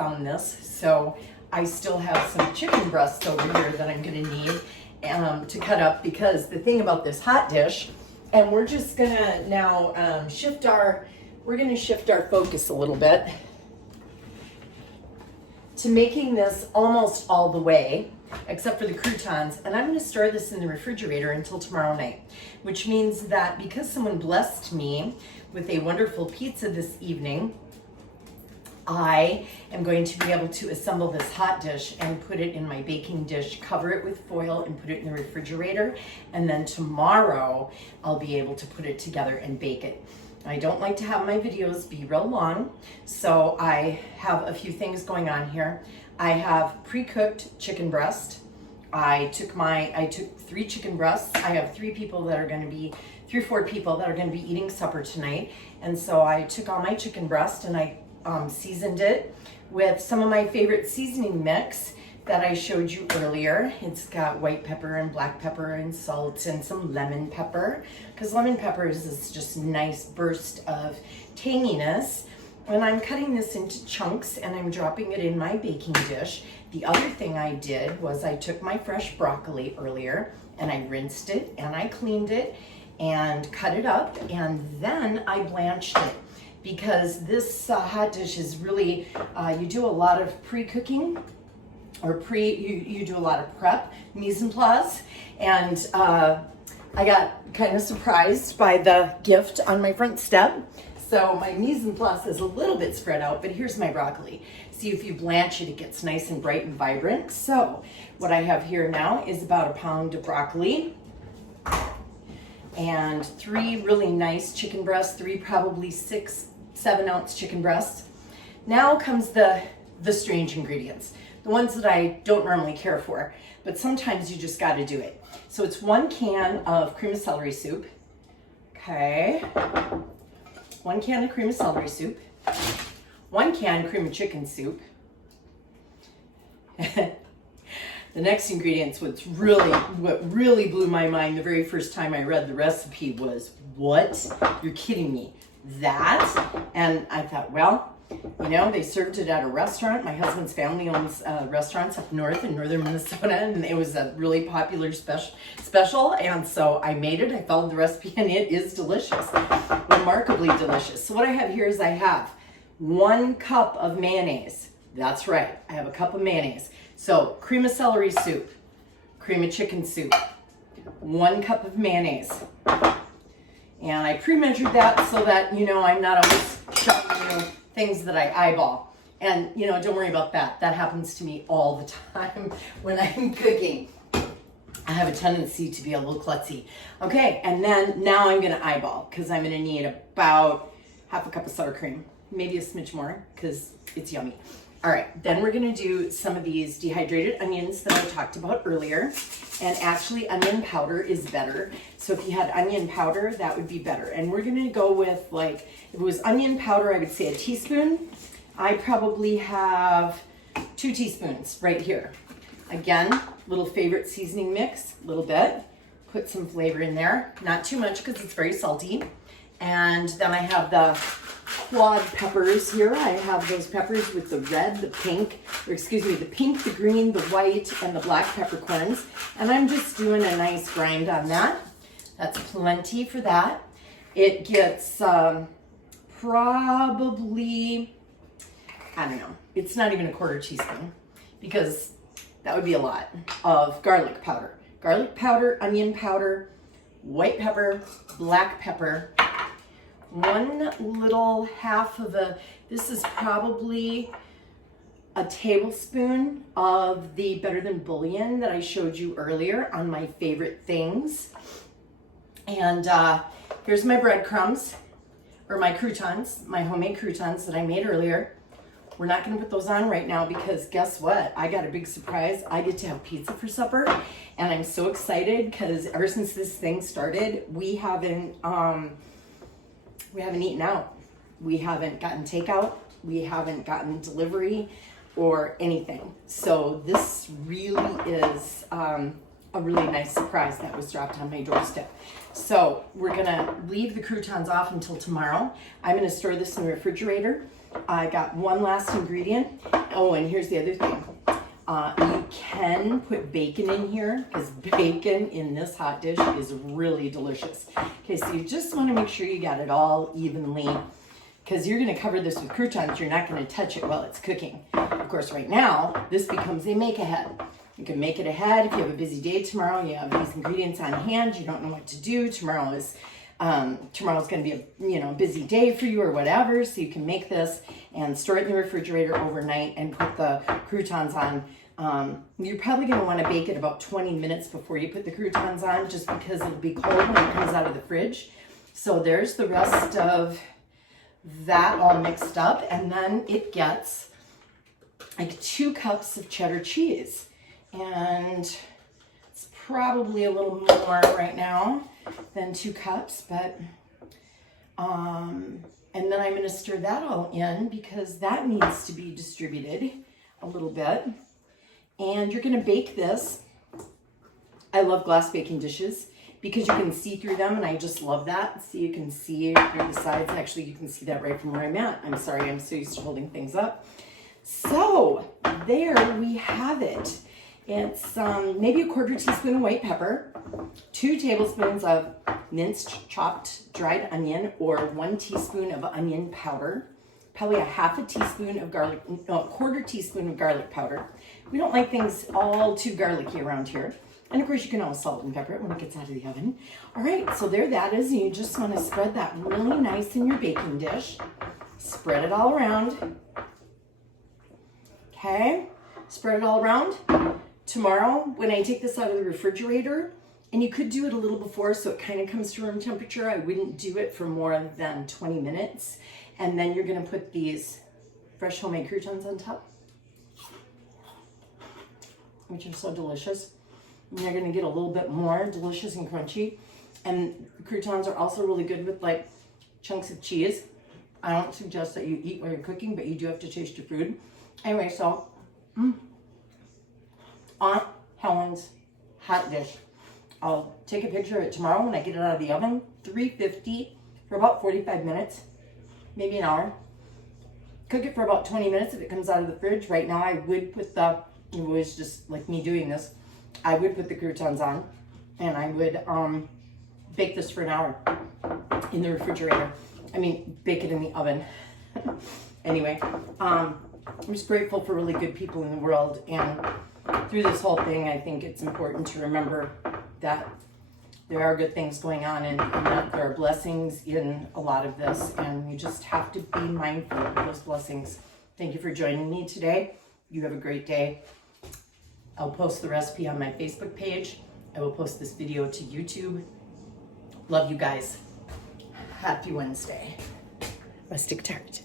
found this. So I still have some chicken breasts over here that I'm gonna need to cut up, because the thing about this hot dish, and we're just gonna now shift our focus a little bit to making this almost all the way, except for the croutons, and I'm gonna store this in the refrigerator until tomorrow night, which means that because someone blessed me with a wonderful pizza this evening, I am going to be able to assemble this hot dish and put it in my baking dish, cover it with foil and put it in the refrigerator, and then tomorrow I'll be able to put it together and bake it. I don't like to have my videos be real long, so I have a few things going on here. I have pre-cooked chicken breast. I took 3 chicken breasts. I have 3 or 4 people that are going to be eating supper tonight, and so I took all my chicken breast and I seasoned it with some of my favorite seasoning mix that I showed you earlier. It's got white pepper and black pepper and salt and some lemon pepper, because lemon pepper is this just nice burst of tanginess. And I'm cutting this into chunks and I'm dropping it in my baking dish. The other thing I did was I took my fresh broccoli earlier and I rinsed it and I cleaned it and cut it up, and then I blanched it, because this hot dish is really, you do a lot of pre-cooking, or you do a lot of prep, mise en place, and I got kind of surprised by the gift on my front step. So my mise en place is a little bit spread out, but here's my broccoli. See, if you blanch it, it gets nice and bright and vibrant. So what I have here now is about 1 pound of broccoli and 3 really nice chicken breasts, 3 probably 6, 7-ounce chicken breasts. Now comes the strange ingredients, the ones that I don't normally care for, but sometimes you just got to do it. So it's 1 can of cream of celery soup. Okay. 1 can of cream of celery soup. 1 can cream of chicken soup. The next ingredients, what really blew my mind the very first time I read the recipe was, what? You're kidding me. That? And I thought, well, you know, they served it at a restaurant. My husband's family owns restaurants up north in northern Minnesota, and it was a really popular special. And so I made it. I followed the recipe, and it is delicious, remarkably delicious. So what I have here is I have 1 cup of mayonnaise. That's right, I have a cup of mayonnaise. So cream of celery soup, cream of chicken soup, 1 cup of mayonnaise. And I pre-measured that so that, you know, I'm not always showing you things that I eyeball. And, you know, don't worry about that. That happens to me all the time when I'm cooking. I have a tendency to be a little klutzy. Okay, and then now I'm going to eyeball, because I'm going to need about 1/2 cup of sour cream. Maybe a smidge more, because it's yummy. All right, then we're going to do some of these dehydrated onions that I talked about earlier. And actually, onion powder is better. So if you had onion powder, that would be better. And we're going to go with, like, if it was onion powder, I would say 1 teaspoon. I probably have 2 teaspoons right here. Again, little favorite seasoning mix, a little bit. Put some flavor in there. Not too much, because it's very salty. And then I have the quad peppers here. I have those peppers with the red, the pink, the pink, the green, the white, and the black peppercorns. And I'm just doing a nice grind on that. That's plenty for that. It gets probably, I don't know, it's not even a 1/4 teaspoon, because that would be a lot of garlic powder. Garlic powder, onion powder, white pepper, black pepper. 1 little half of this is probably a tablespoon of the Better Than Bouillon that I showed you earlier on my favorite things. And here's my breadcrumbs, or my croutons, my homemade croutons that I made earlier. We're not going to put those on right now, because guess what? I got a big surprise. I get to have pizza for supper, and I'm so excited, because ever since this thing started, we haven't eaten out. We haven't gotten takeout. We haven't gotten delivery or anything. So this really is a really nice surprise that was dropped on my doorstep. So we're gonna leave the croutons off until tomorrow. I'm gonna store this in the refrigerator. I got one last ingredient. oh, and here's the other thing. You can put bacon in here because bacon in this hot dish is really delicious. Okay, so you just want to make sure you got it all evenly because you're going to cover this with croutons. You're not going to touch it while it's cooking. Of course, right now, this becomes a make-ahead. You can make it ahead if you have a busy day tomorrow. You have these ingredients on hand. You don't know what to do. Tomorrow's going to be a busy day for you or whatever. So you can make this and store it in the refrigerator overnight and put the croutons on. You're probably going to want to bake it about 20 minutes before you put the croutons on, just because it'll be cold when it comes out of the fridge. So there's the rest of that all mixed up. And then it gets like 2 cups of cheddar cheese. And it's probably a little more right now than 2 cups, but, and then I'm going to stir that all in because that needs to be distributed a little bit. And you're going to bake this. I love glass baking dishes because you can see through them, and I just love that. See, you can see through the sides. Actually, you can see that right from where I'm at. I'm sorry, I'm so used to holding things up. So there we have it. It's maybe a 1/4 teaspoon of white pepper, 2 tablespoons of minced chopped dried onion, or 1 teaspoon of onion powder, probably a 1/2 teaspoon of garlic, no, 1/4 teaspoon of garlic powder. We don't like things all too garlicky around here. And of course you can always salt and pepper it when it gets out of the oven. All right, so there that is. And you just want to spread that really nice in your baking dish. Spread it all around. Okay, spread it all around. Tomorrow, when I take this out of the refrigerator, and you could do it a little before so it kind of comes to room temperature, I wouldn't do it for more than 20 minutes. And then you're going to put these fresh homemade croutons on top, which are so delicious. And they're going to get a little bit more delicious and crunchy. And croutons are also really good with like chunks of cheese. I don't suggest that you eat while you're cooking, but you do have to taste your food. Anyway, so Aunt Helen's hot dish. I'll take a picture of it tomorrow when I get it out of the oven. 350 for about 45 minutes, maybe an hour. Cook it for about 20 minutes if it comes out of the fridge. Right now I would put it was just like me doing this, I would put the croutons on and I would bake this for an hour in the refrigerator. I mean, bake it in the oven. Anyway, I'm just grateful for really good people in the world, and through this whole thing, I think it's important to remember that there are good things going on and that there are blessings in a lot of this, and we just have to be mindful of those blessings. Thank you for joining me today. You have a great day. I'll post the recipe on my Facebook page. I will post this video to YouTube. Love you guys. Happy Wednesday. Rustic Tart.